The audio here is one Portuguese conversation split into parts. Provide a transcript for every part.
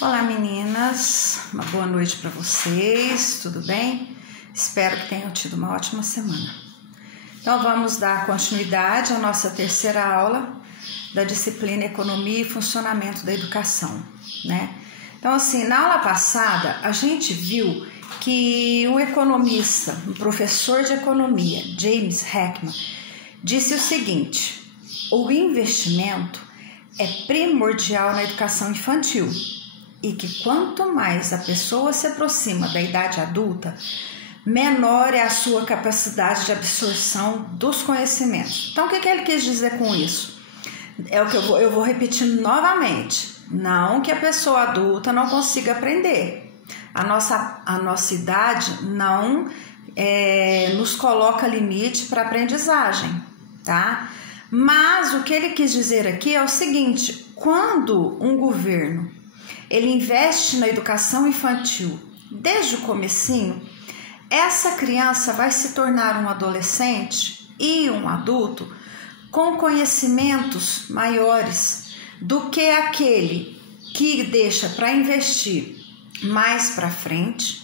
Olá meninas, uma boa noite para vocês, tudo bem? Espero que tenham tido uma ótima semana. Então vamos dar continuidade à nossa terceira aula da disciplina Economia e Funcionamento da Educação, né? Então assim, na aula passada a gente viu que um economista, um professor de economia, James Heckman, disse o seguinte: o investimento é primordial na educação infantil e que quanto mais a pessoa se aproxima da idade adulta, menor é a sua capacidade de absorção dos conhecimentos. Então, o que ele quis dizer com isso? É o que eu vou repetir novamente. Não que a pessoa adulta não consiga aprender. A nossa idade não nos coloca limite para aprendizagem, tá? Mas o que ele quis dizer aqui é o seguinte: quando um governo ele investe na educação infantil desde o comecinho, essa criança vai se tornar um adolescente e um adulto com conhecimentos maiores do que aquele que deixa para investir mais para frente.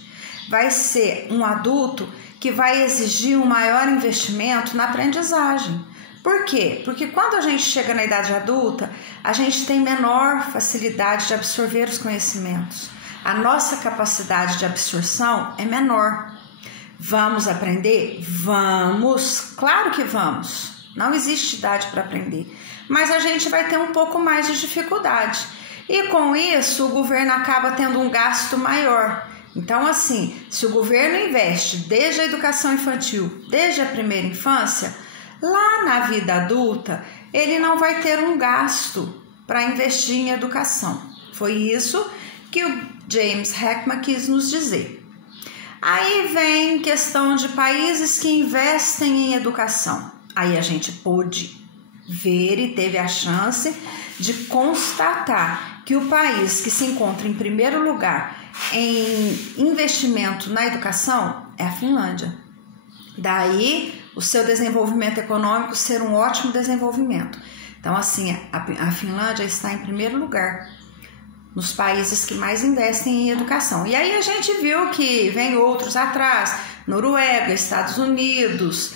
Vai ser um adulto que vai exigir um maior investimento na aprendizagem. Por quê? Porque quando a gente chega na idade adulta, a gente tem menor facilidade de absorver os conhecimentos. A nossa capacidade de absorção é menor. Vamos aprender? Vamos! Claro que vamos! Não existe idade para aprender. Mas a gente vai ter um pouco mais de dificuldade. E com isso, o governo acaba tendo um gasto maior. Então, assim, se o governo investe desde a educação infantil, desde a primeira infância, lá na vida adulta, ele não vai ter um gasto para investir em educação. Foi isso que o James Heckman quis nos dizer. Aí vem questão de países que investem em educação. Aí a gente pôde ver e teve a chance de constatar que o país que se encontra em primeiro lugar em investimento na educação é a Finlândia. Daí o seu desenvolvimento econômico ser um ótimo desenvolvimento. Então, assim, a Finlândia está em primeiro lugar nos países que mais investem em educação. E aí a gente viu que vem outros atrás: Noruega, Estados Unidos,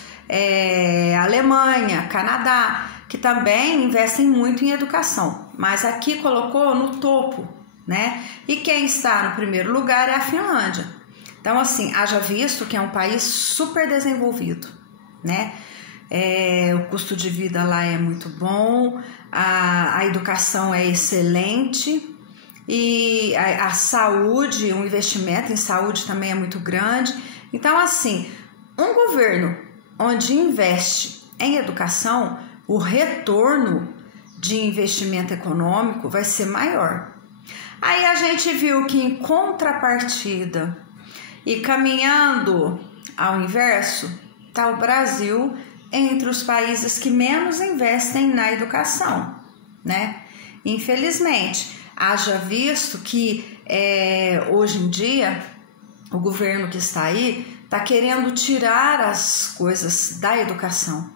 Alemanha, Canadá, que também investem muito em educação. Mas aqui colocou no topo, né? E quem está no primeiro lugar é a Finlândia. Então, assim, haja visto que é um país super desenvolvido, né? O custo de vida lá é muito bom, a educação é excelente e a saúde, o investimento em saúde também é muito grande. Então, assim, um governo onde investe em educação, o retorno de investimento econômico vai ser maior. Aí a gente viu que em contrapartida e caminhando ao inverso, está o Brasil entre os países que menos investem na educação, né? Infelizmente, haja visto que hoje em dia o governo que está aí está querendo tirar as coisas da educação,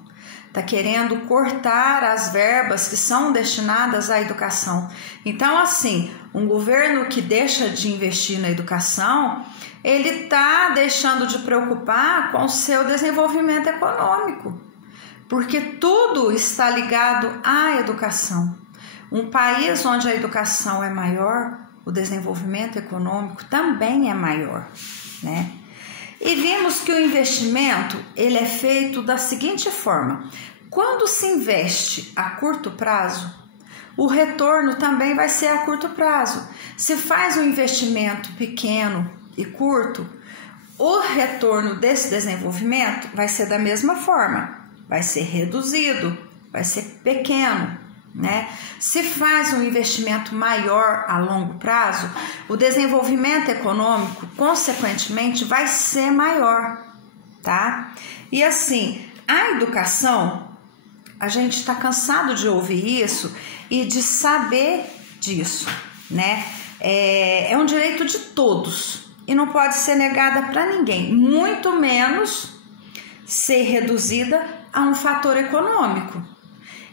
está querendo cortar as verbas que são destinadas à educação. Então, assim, um governo que deixa de investir na educação, ele está deixando de preocupar com o seu desenvolvimento econômico, porque tudo está ligado à educação. Um país onde a educação é maior, o desenvolvimento econômico também é maior, né? E vimos que o investimento ele é feito da seguinte forma: quando se investe a curto prazo, o retorno também vai ser a curto prazo. Se faz um investimento pequeno e curto, o retorno desse desenvolvimento vai ser da mesma forma, vai ser reduzido, vai ser pequeno, né? Se faz um investimento maior a longo prazo, o desenvolvimento econômico, consequentemente, vai ser maior, tá? E assim, a educação, a gente está cansado de ouvir isso e de saber disso, né? É um direito de todos e não pode ser negada para ninguém, muito menos ser reduzida a um fator econômico.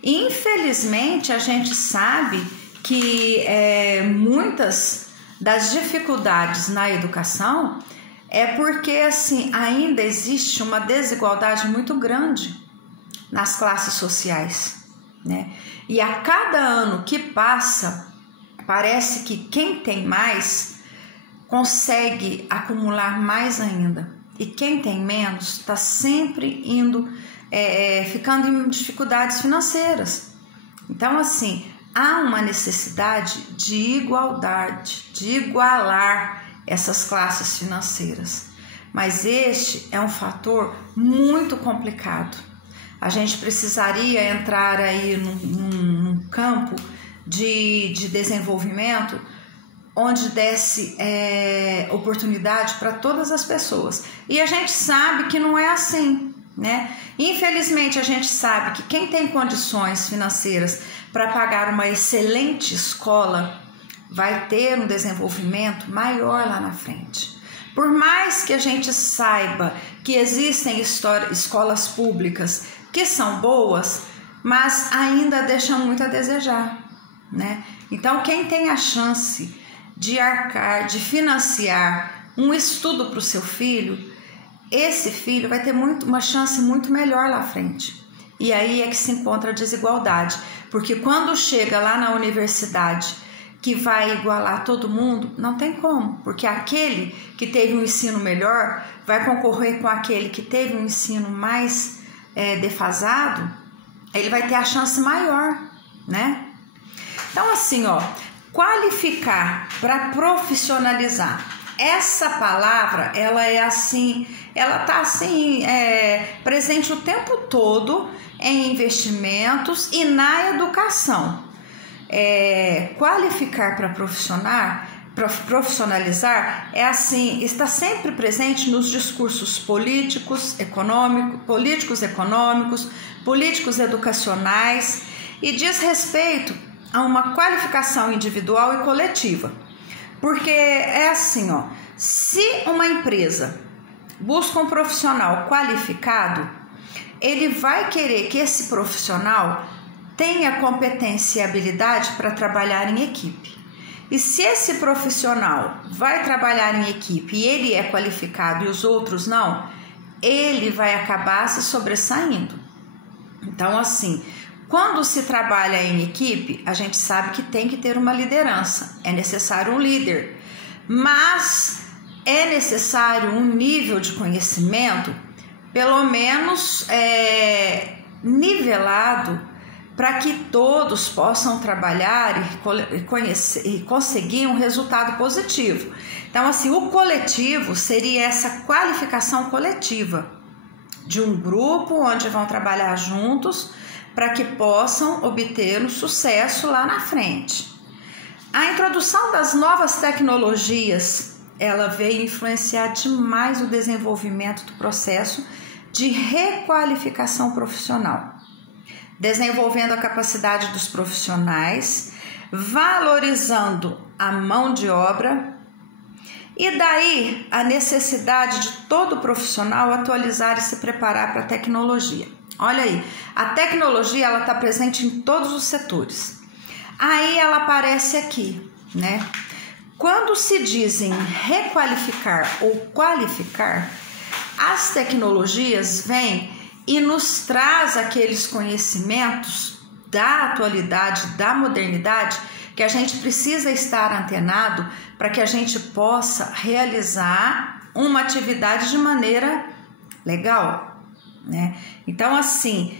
Infelizmente, a gente sabe que muitas das dificuldades na educação é porque assim ainda existe uma desigualdade muito grande nas classes sociais, né? E a cada ano que passa, parece que quem tem mais consegue acumular mais ainda, e quem tem menos está sempre ficando em dificuldades financeiras. Então, assim, há uma necessidade de igualdade, de igualar essas classes financeiras. Mas este é um fator muito complicado. A gente precisaria entrar aí num campo de desenvolvimento onde desse oportunidade para todas as pessoas. E a gente sabe que não é assim, né? Infelizmente, a gente sabe que quem tem condições financeiras para pagar uma excelente escola vai ter um desenvolvimento maior lá na frente. Por mais que a gente saiba que existem escolas públicas que são boas, mas ainda deixam muito a desejar, né? Então, quem tem a chance de arcar, de financiar um estudo para o seu filho, esse filho vai ter uma chance muito melhor lá à frente. E aí é que se encontra a desigualdade, porque quando chega lá na universidade que vai igualar todo mundo, não tem como, porque aquele que teve um ensino melhor vai concorrer com aquele que teve um ensino mais defasado, ele vai ter a chance maior, né? Então, assim, qualificar para profissionalizar. Essa palavra, ela tá assim, presente o tempo todo em investimentos e na educação. Qualificar para profissionalizar está sempre presente nos discursos políticos econômicos, políticos educacionais e diz respeito a uma qualificação individual e coletiva. Porque se uma empresa busca um profissional qualificado, ele vai querer que esse profissional tenha competência e habilidade para trabalhar em equipe. E se esse profissional vai trabalhar em equipe e ele é qualificado e os outros não, ele vai acabar se sobressaindo. Então, assim, quando se trabalha em equipe, a gente sabe que tem que ter uma liderança, é necessário um líder, mas é necessário um nível de conhecimento, pelo menos nivelado, para que todos possam trabalhar e conseguir um resultado positivo. Então, assim, o coletivo seria essa qualificação coletiva de um grupo onde vão trabalhar juntos para que possam obter um sucesso lá na frente. A introdução das novas tecnologias, ela veio influenciar demais o desenvolvimento do processo de requalificação profissional, desenvolvendo a capacidade dos profissionais, valorizando a mão de obra e daí a necessidade de todo profissional atualizar e se preparar para a tecnologia. Olha aí, a tecnologia ela está presente em todos os setores. Aí ela aparece aqui, né? Quando se diz em requalificar ou qualificar, as tecnologias vêm e nos traz aqueles conhecimentos da atualidade, da modernidade, que a gente precisa estar antenado para que a gente possa realizar uma atividade de maneira legal, né? Então, assim,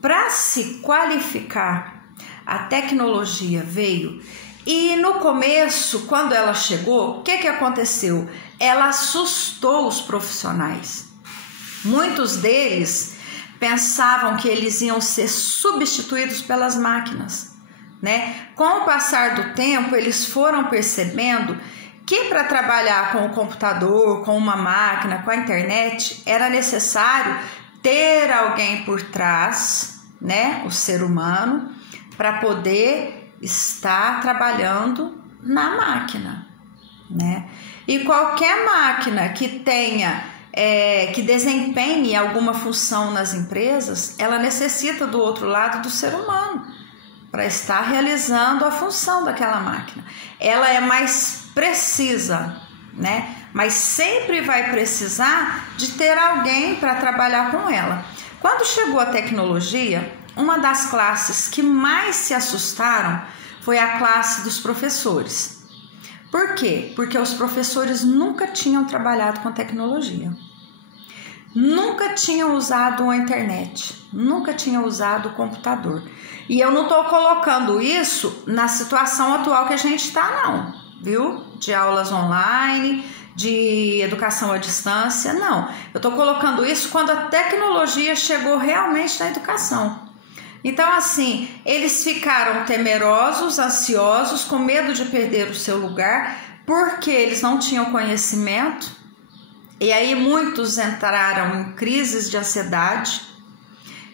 para se qualificar, a tecnologia veio e no começo, quando ela chegou, o que aconteceu? Ela assustou os profissionais. Muitos deles pensavam que eles iam ser substituídos pelas máquinas, né? Com o passar do tempo, eles foram percebendo que para trabalhar com o computador, com uma máquina, com a internet, era necessário ter alguém por trás, né? O ser humano, para poder estar trabalhando na máquina, né? E qualquer máquina que tenha que desempenhe alguma função nas empresas, ela necessita do outro lado do ser humano, para estar realizando a função daquela máquina. Ela é mais precisa, né? Mas sempre vai precisar de ter alguém para trabalhar com ela. Quando chegou a tecnologia, uma das classes que mais se assustaram foi a classe dos professores. Por quê? Porque os professores nunca tinham trabalhado com tecnologia. Nunca tinham usado a internet, nunca tinham usado o computador. E eu não estou colocando isso na situação atual que a gente está, não, viu? De aulas online, de educação à distância, não. Eu estou colocando isso quando a tecnologia chegou realmente na educação. Então, assim, eles ficaram temerosos, ansiosos, com medo de perder o seu lugar, porque eles não tinham conhecimento. E aí muitos entraram em crises de ansiedade.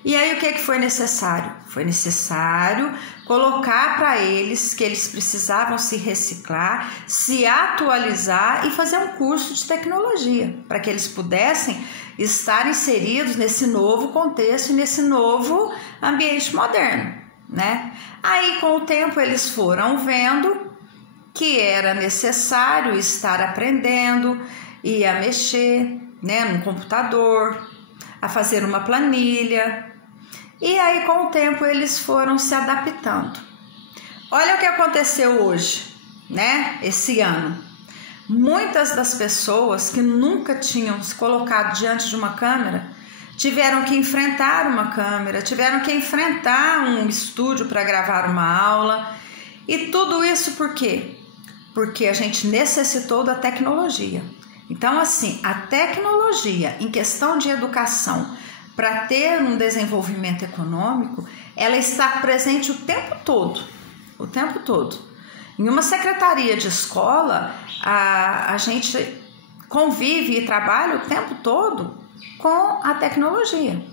E aí o que foi necessário? Foi necessário colocar para eles que eles precisavam se reciclar, se atualizar e fazer um curso de tecnologia, para que eles pudessem estar inseridos nesse novo contexto e nesse novo ambiente moderno, né? Aí com o tempo eles foram vendo que era necessário estar aprendendo e a mexer, né, no computador, a fazer uma planilha. E aí com o tempo eles foram se adaptando. Olha o que aconteceu hoje, né, esse ano. Muitas das pessoas que nunca tinham se colocado diante de uma câmera tiveram que enfrentar uma câmera, tiveram que enfrentar um estúdio para gravar uma aula. E tudo isso por quê? Porque a gente necessitou da tecnologia. Então, assim, a tecnologia em questão de educação, para ter um desenvolvimento econômico, ela está presente o tempo todo, o tempo todo. Em uma secretaria de escola, a gente convive e trabalha o tempo todo com a tecnologia.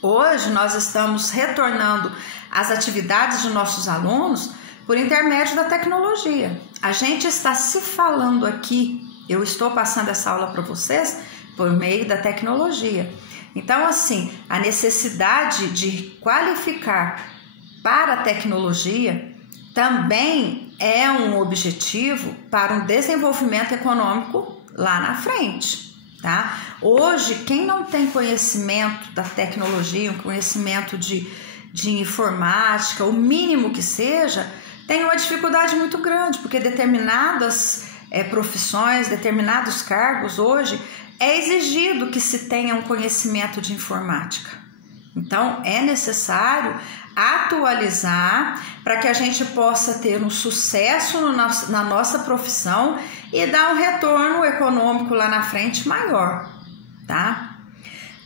Hoje nós estamos retornando às atividades de nossos alunos por intermédio da tecnologia. A gente está se falando aqui, eu estou passando essa aula para vocês por meio da tecnologia. Então, assim, a necessidade de qualificar para a tecnologia também é um objetivo para um desenvolvimento econômico lá na frente, tá? Hoje, quem não tem conhecimento da tecnologia, um conhecimento de informática, o mínimo que seja, tem uma dificuldade muito grande, porque determinadas profissões, determinados cargos hoje, é exigido que se tenha um conhecimento de informática. Então, é necessário atualizar para que a gente possa ter um sucesso na nossa profissão e dar um retorno econômico lá na frente maior, tá?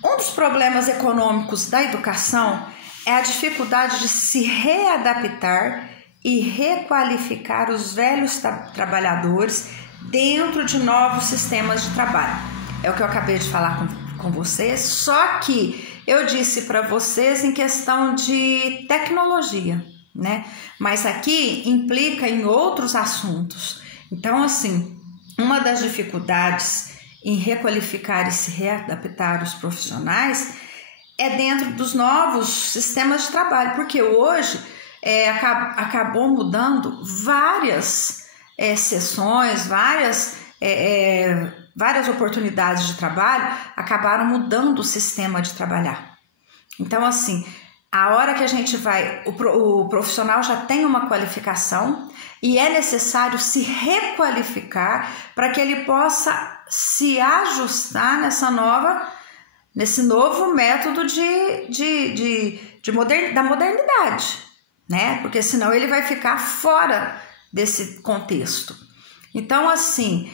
Um dos problemas econômicos da educação é a dificuldade de se readaptar e requalificar os velhos trabalhadores dentro de novos sistemas de trabalho. É o que eu acabei de falar com vocês, só que eu disse para vocês em questão de tecnologia, né? Mas aqui implica em outros assuntos. Então, assim, uma das dificuldades em requalificar e se readaptar os profissionais é dentro dos novos sistemas de trabalho, porque hoje acabou mudando várias sessões, várias oportunidades de trabalho acabaram mudando o sistema de trabalhar. Então, assim, a hora que a gente vai, o profissional já tem uma qualificação e é necessário se requalificar para que ele possa se ajustar nesse novo método da modernidade, né? Porque senão ele vai ficar fora desse contexto. Então, assim,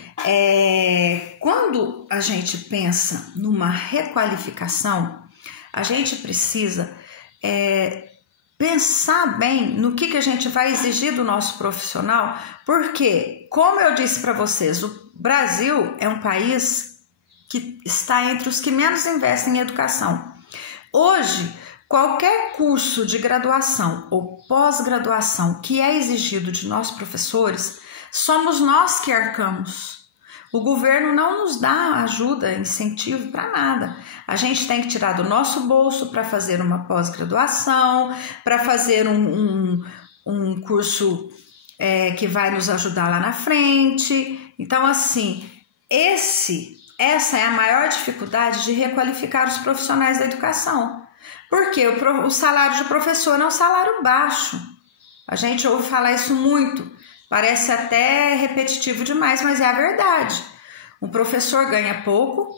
quando a gente pensa numa requalificação, a gente precisa pensar bem no que a gente vai exigir do nosso profissional, porque, como eu disse para vocês, o Brasil é um país que está entre os que menos investem em educação. Hoje, qualquer curso de graduação ou pós-graduação que é exigido de nós professores, somos nós que arcamos. O governo não nos dá ajuda, incentivo para nada. A gente tem que tirar do nosso bolso para fazer uma pós-graduação, para fazer um curso que vai nos ajudar lá na frente. Então, assim, essa é a maior dificuldade de requalificar os profissionais da educação. Porque o salário de professor é um salário baixo. A gente ouve falar isso muito. Parece até repetitivo demais, mas é a verdade. O professor ganha pouco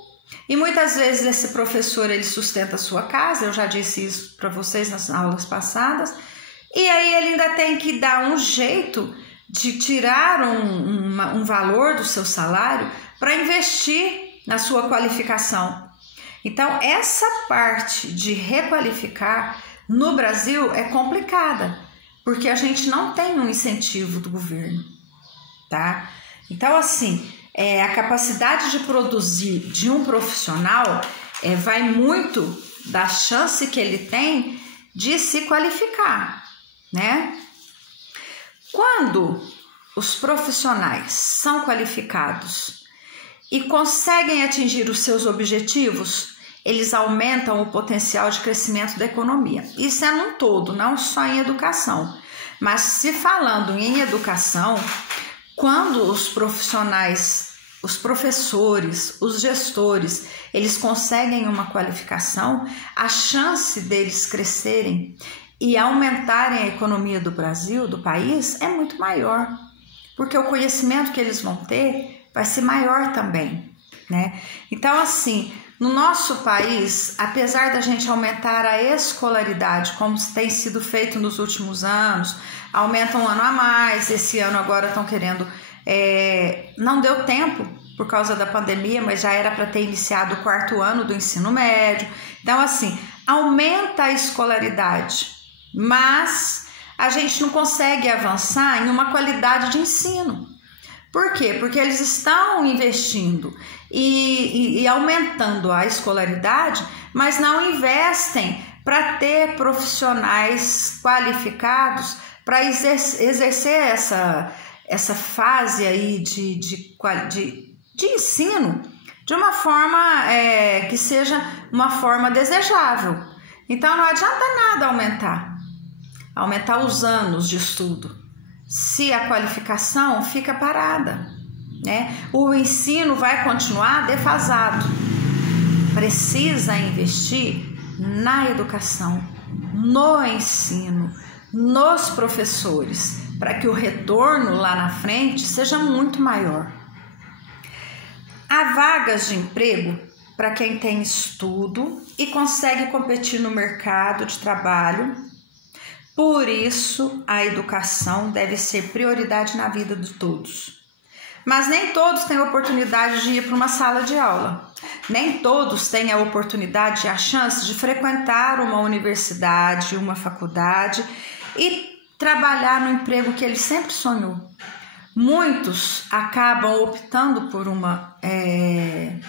e muitas vezes esse professor ele sustenta a sua casa. Eu já disse isso para vocês nas aulas passadas. E aí ele ainda tem que dar um jeito de tirar um valor do seu salário para investir na sua qualificação. Então, essa parte de requalificar no Brasil é complicada, porque a gente não tem um incentivo do governo, tá? Então, assim, a capacidade de produzir de um profissional vai muito da chance que ele tem de se qualificar, né? Quando os profissionais são qualificados e conseguem atingir os seus objetivos, eles aumentam o potencial de crescimento da economia. Isso é num todo, não só em educação. Mas se falando em educação, quando os profissionais, os professores, os gestores, eles conseguem uma qualificação, a chance deles crescerem e aumentarem a economia do Brasil, do país, é muito maior. Porque o conhecimento que eles vão ter vai ser maior também, né? Então, assim, no nosso país, apesar da gente aumentar a escolaridade, como tem sido feito nos últimos anos, aumenta um ano a mais, esse ano agora estão querendo, não deu tempo por causa da pandemia, mas já era para ter iniciado o 4º ano do ensino médio. Então, assim, aumenta a escolaridade, mas a gente não consegue avançar em uma qualidade de ensino. Por quê? Porque eles estão investindo e aumentando a escolaridade, mas não investem para ter profissionais qualificados para exercer essa fase aí de ensino de uma forma que seja uma forma desejável. Então não adianta nada aumentar os anos de estudo se a qualificação fica parada, né? O ensino vai continuar defasado. Precisa investir na educação, no ensino, nos professores, para que o retorno lá na frente seja muito maior. Há vagas de emprego para quem tem estudo e consegue competir no mercado de trabalho. Por isso, a educação deve ser prioridade na vida de todos. Mas nem todos têm a oportunidade de ir para uma sala de aula. Nem todos têm a oportunidade e a chance de frequentar uma universidade, uma faculdade e trabalhar no emprego que ele sempre sonhou. Muitos acabam optando por uma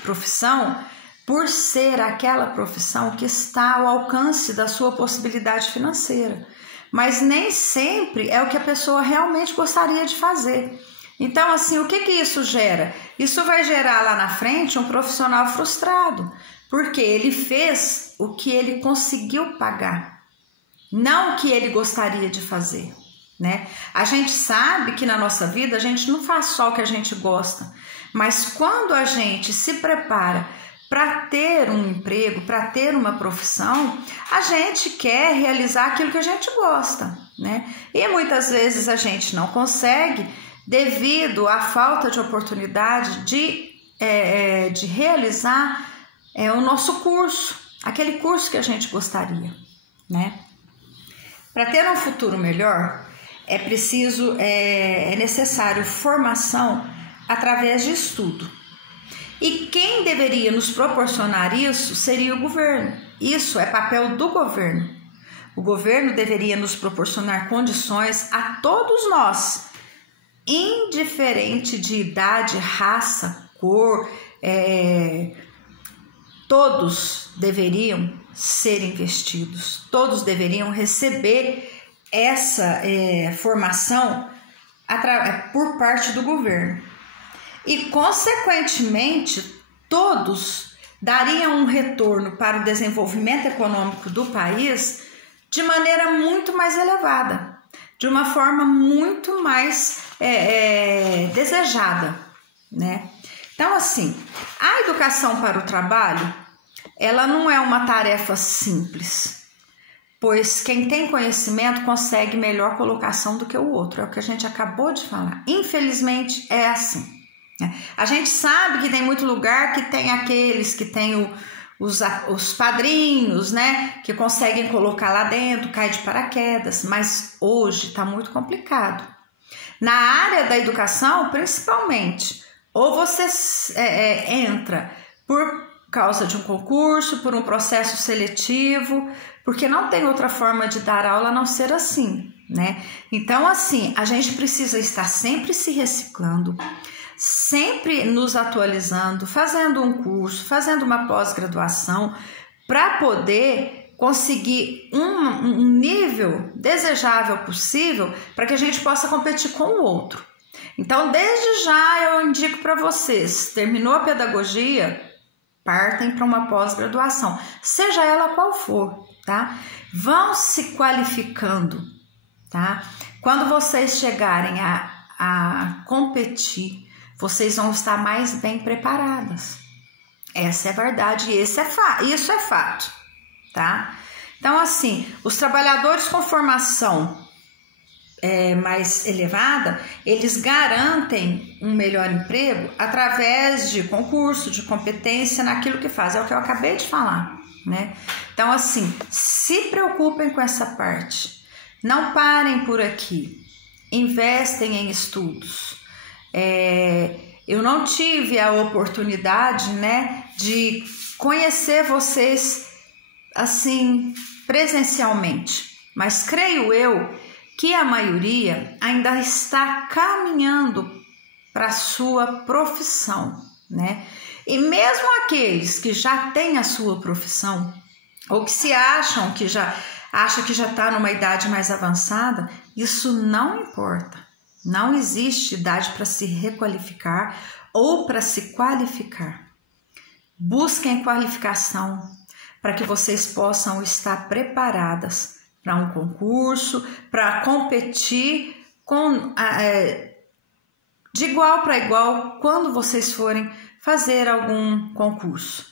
profissão por ser aquela profissão que está ao alcance da sua possibilidade financeira. Mas nem sempre é o que a pessoa realmente gostaria de fazer. Então, assim, o que isso gera? Isso vai gerar lá na frente um profissional frustrado, porque ele fez o que ele conseguiu pagar, não o que ele gostaria de fazer, né? A gente sabe que na nossa vida a gente não faz só o que a gente gosta, mas quando a gente se prepara para ter um emprego, para ter uma profissão, a gente quer realizar aquilo que a gente gosta, né? E muitas vezes a gente não consegue devido à falta de oportunidade de realizar o nosso curso, aquele curso que a gente gostaria, né? Para ter um futuro melhor, é necessário formação através de estudo. E quem deveria nos proporcionar isso seria o governo. Isso é papel do governo. O governo deveria nos proporcionar condições a todos nós, indiferente de idade, raça, cor, todos deveriam ser investidos, todos deveriam receber essa formação por parte do governo. e, consequentemente, todos dariam um retorno para o desenvolvimento econômico do país de maneira muito mais elevada, de uma forma muito mais desejada, né? Então, assim, a educação para o trabalho, ela não é uma tarefa simples, pois quem tem conhecimento consegue melhor colocação do que o outro, é o que a gente acabou de falar. Infelizmente, é assim. A gente sabe que tem muito lugar que tem aqueles que tem os padrinhos, né, que conseguem colocar lá dentro, cai de paraquedas, mas hoje está muito complicado. Na área da educação, principalmente, ou você entra por causa de um concurso, por um processo seletivo, porque não tem outra forma de dar aula a não ser assim, né? Então, assim, a gente precisa estar sempre se reciclando, sempre nos atualizando, fazendo um curso, fazendo uma pós-graduação, para poder conseguir um nível desejável possível para que a gente possa competir com o outro. Então, desde já eu indico para vocês, terminou a pedagogia, partem para uma pós-graduação, seja ela qual for, tá? Vão se qualificando, tá? Quando vocês chegarem a competir, vocês vão estar mais bem preparadas. Essa é a verdade e isso é fato, tá? Então, assim, os trabalhadores com formação mais elevada, eles garantem um melhor emprego através de concurso, de competência naquilo que fazem. É o que eu acabei de falar, né? Então, assim, se preocupem com essa parte. Não parem por aqui. Investem em estudos. Eu não tive a oportunidade, né, de conhecer vocês assim presencialmente, mas creio eu que a maioria ainda está caminhando para a sua profissão, né? E mesmo aqueles que já têm a sua profissão ou que se acham que já está numa idade mais avançada, isso não importa. Não existe idade para se requalificar ou para se qualificar. Busquem qualificação para que vocês possam estar preparadas para um concurso, para competir de igual para igual quando vocês forem fazer algum concurso.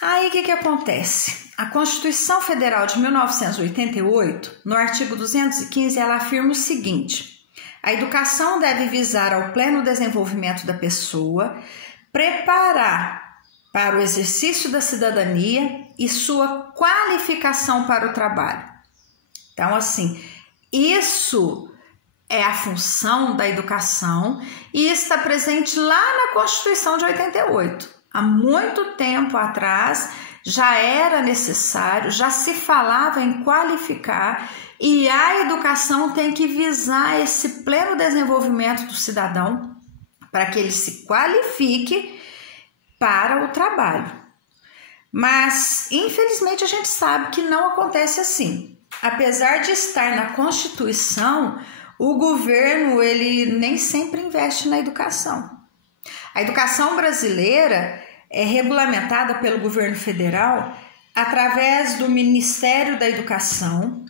Aí o que acontece? A Constituição Federal de 1988, no artigo 215, ela afirma o seguinte: a educação deve visar ao pleno desenvolvimento da pessoa, preparar para o exercício da cidadania e sua qualificação para o trabalho. Então, assim, isso é a função da educação e está presente lá na Constituição de 88. Há muito tempo atrás já era necessário, já se falava em qualificar, e a educação tem que visar esse pleno desenvolvimento do cidadão para que ele se qualifique para o trabalho. Mas, infelizmente, a gente sabe que não acontece assim. Apesar de estar na Constituição, o governo ele nem sempre investe na educação. A educação brasileira é regulamentada pelo governo federal através do Ministério da Educação,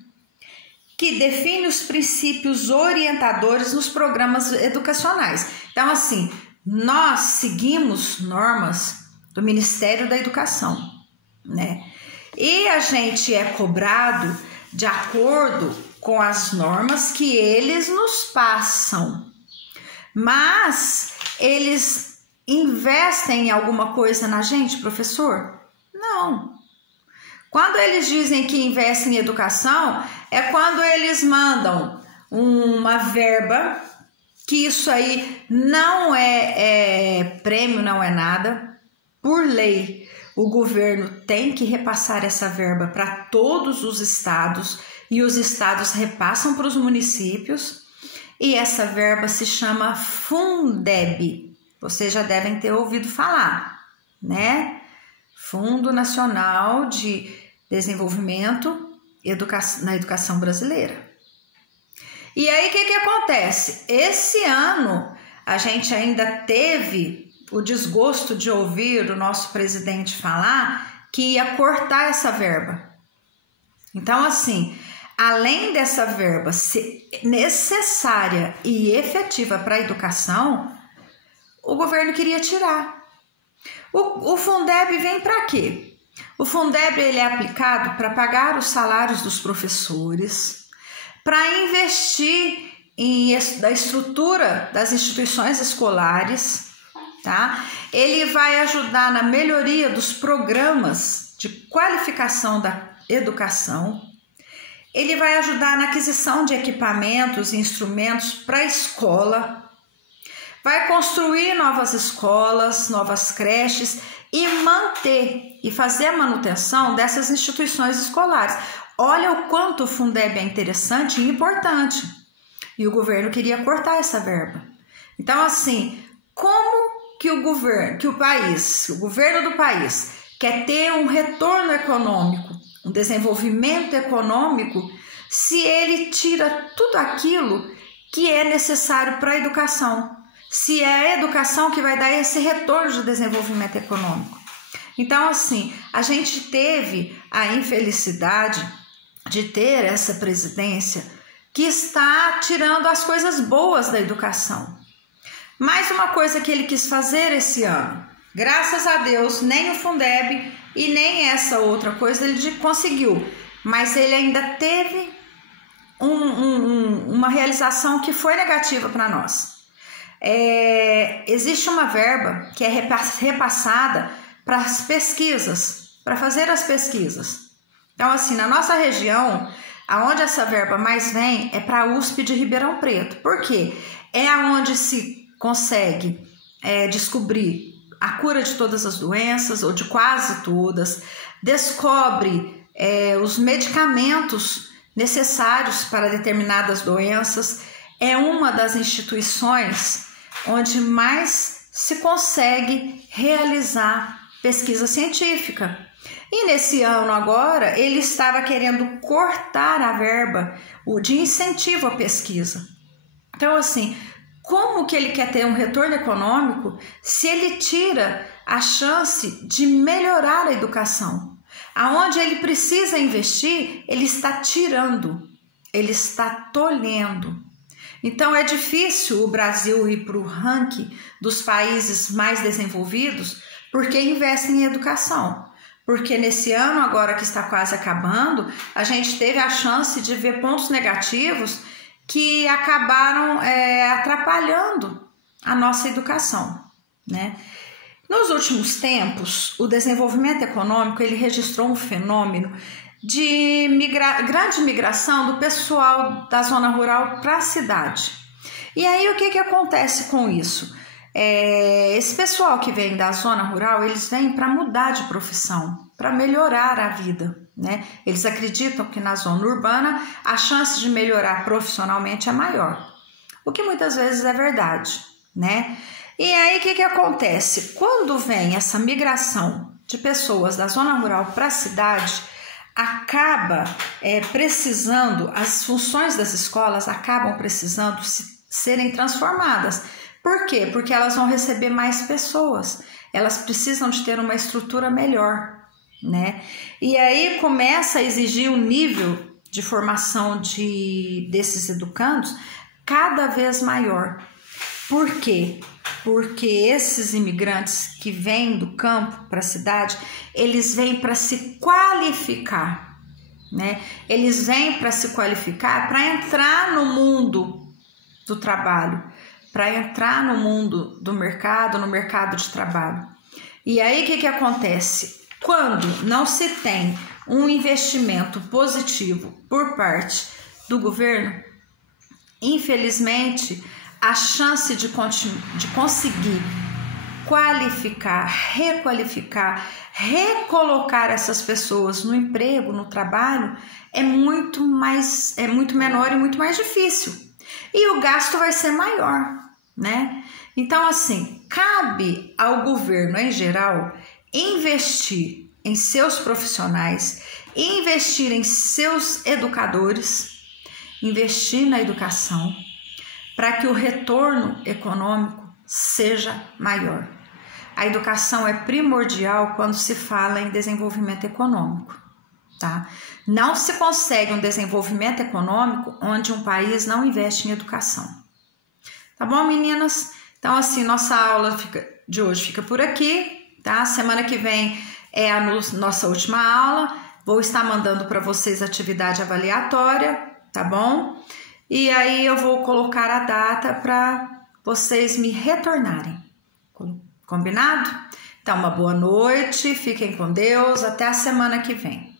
que define os princípios orientadores nos programas educacionais. Então, assim, nós seguimos normas do Ministério da Educação, né? E a gente é cobrado de acordo com as normas que eles nos passam. Mas eles investem em alguma coisa na gente, professor? Não. Quando eles dizem que investem em educação, é quando eles mandam uma verba, que isso aí não é prêmio, não é nada. Por lei, o governo tem que repassar essa verba para todos os estados e os estados repassam para os municípios, e essa verba se chama Fundeb. Vocês já devem ter ouvido falar, né? Fundo Nacional de Desenvolvimento na Educação Brasileira. E aí, o que acontece? Esse ano, a gente ainda teve o desgosto de ouvir o nosso presidente falar que ia cortar essa verba. Então, assim, além dessa verba ser necessária e efetiva para a educação, o governo queria tirar. O Fundeb vem para quê? O Fundeb ele é aplicado para pagar os salários dos professores, para investir da estrutura das instituições escolares, tá? Ele vai ajudar na melhoria dos programas de qualificação da educação. Ele vai ajudar na aquisição de equipamentos e instrumentos para a escola. Vai construir novas escolas, novas creches e manter e fazer a manutenção dessas instituições escolares. Olha o quanto o Fundeb é interessante e importante. E o governo queria cortar essa verba. Então, assim, como que o governo do país quer ter um retorno econômico, um desenvolvimento econômico, se ele tira tudo aquilo que é necessário para a educação? Se é a educação que vai dar esse retorno de desenvolvimento econômico. Então, assim, a gente teve a infelicidade de ter essa presidência que está tirando as coisas boas da educação. Mais uma coisa que ele quis fazer esse ano, graças a Deus, nem o Fundeb e nem essa outra coisa ele conseguiu, mas ele ainda teve uma realização que foi negativa para nós. Existe uma verba que é repassada para as pesquisas, para fazer as pesquisas. Então, assim, na nossa região, aonde essa verba mais vem é para a USP de Ribeirão Preto. Por quê? É aonde se consegue descobrir a cura de todas as doenças, ou de quase todas, descobre os medicamentos necessários para determinadas doenças. É uma das instituições onde mais se consegue realizar pesquisa científica. E nesse ano agora, ele estava querendo cortar a verba de incentivo à pesquisa. Então, assim, como que ele quer ter um retorno econômico se ele tira a chance de melhorar a educação? Aonde ele precisa investir, ele está tirando, ele está tolhendo. Então é difícil o Brasil ir para o ranking dos países mais desenvolvidos porque investem em educação. Porque nesse ano agora que está quase acabando, a gente teve a chance de ver pontos negativos que acabaram atrapalhando a nossa educação, né? Nos últimos tempos, o desenvolvimento econômico ele registrou um fenômeno de grande migração do pessoal da zona rural para a cidade. E aí o que acontece com isso? Esse pessoal que vem da zona rural, eles vêm para mudar de profissão, para melhorar a vida, né? Eles acreditam que na zona urbana a chance de melhorar profissionalmente é maior, o que muitas vezes é verdade, né? E aí o que acontece? Quando vem essa migração de pessoas da zona rural para a cidade, acaba precisando, as funções das escolas acabam precisando serem transformadas. Por quê? Porque elas vão receber mais pessoas, elas precisam de ter uma estrutura melhor, né? E aí começa a exigir um nível de formação desses educandos cada vez maior. Por quê? Porque esses imigrantes que vêm do campo para a cidade, eles vêm para se qualificar, né? Eles vêm para se qualificar, para entrar no mundo do trabalho, para entrar no mundo do mercado, no mercado de trabalho. E aí o que acontece? Quando não se tem um investimento positivo por parte do governo, infelizmente, a chance de conseguir qualificar, requalificar, recolocar essas pessoas no emprego, no trabalho, é muito menor e muito mais difícil. E o gasto vai ser maior, né? Então, assim, cabe ao governo em geral investir em seus profissionais, investir em seus educadores, investir na educação, para que o retorno econômico seja maior. A educação é primordial quando se fala em desenvolvimento econômico, tá? Não se consegue um desenvolvimento econômico onde um país não investe em educação. Tá bom, meninas? Então, assim, nossa aula de hoje fica por aqui, tá? Semana que vem é a nossa última aula. Vou estar mandando para vocês atividade avaliatória, tá bom? E aí eu vou colocar a data para vocês me retornarem. Combinado? Então, uma boa noite, fiquem com Deus, até a semana que vem.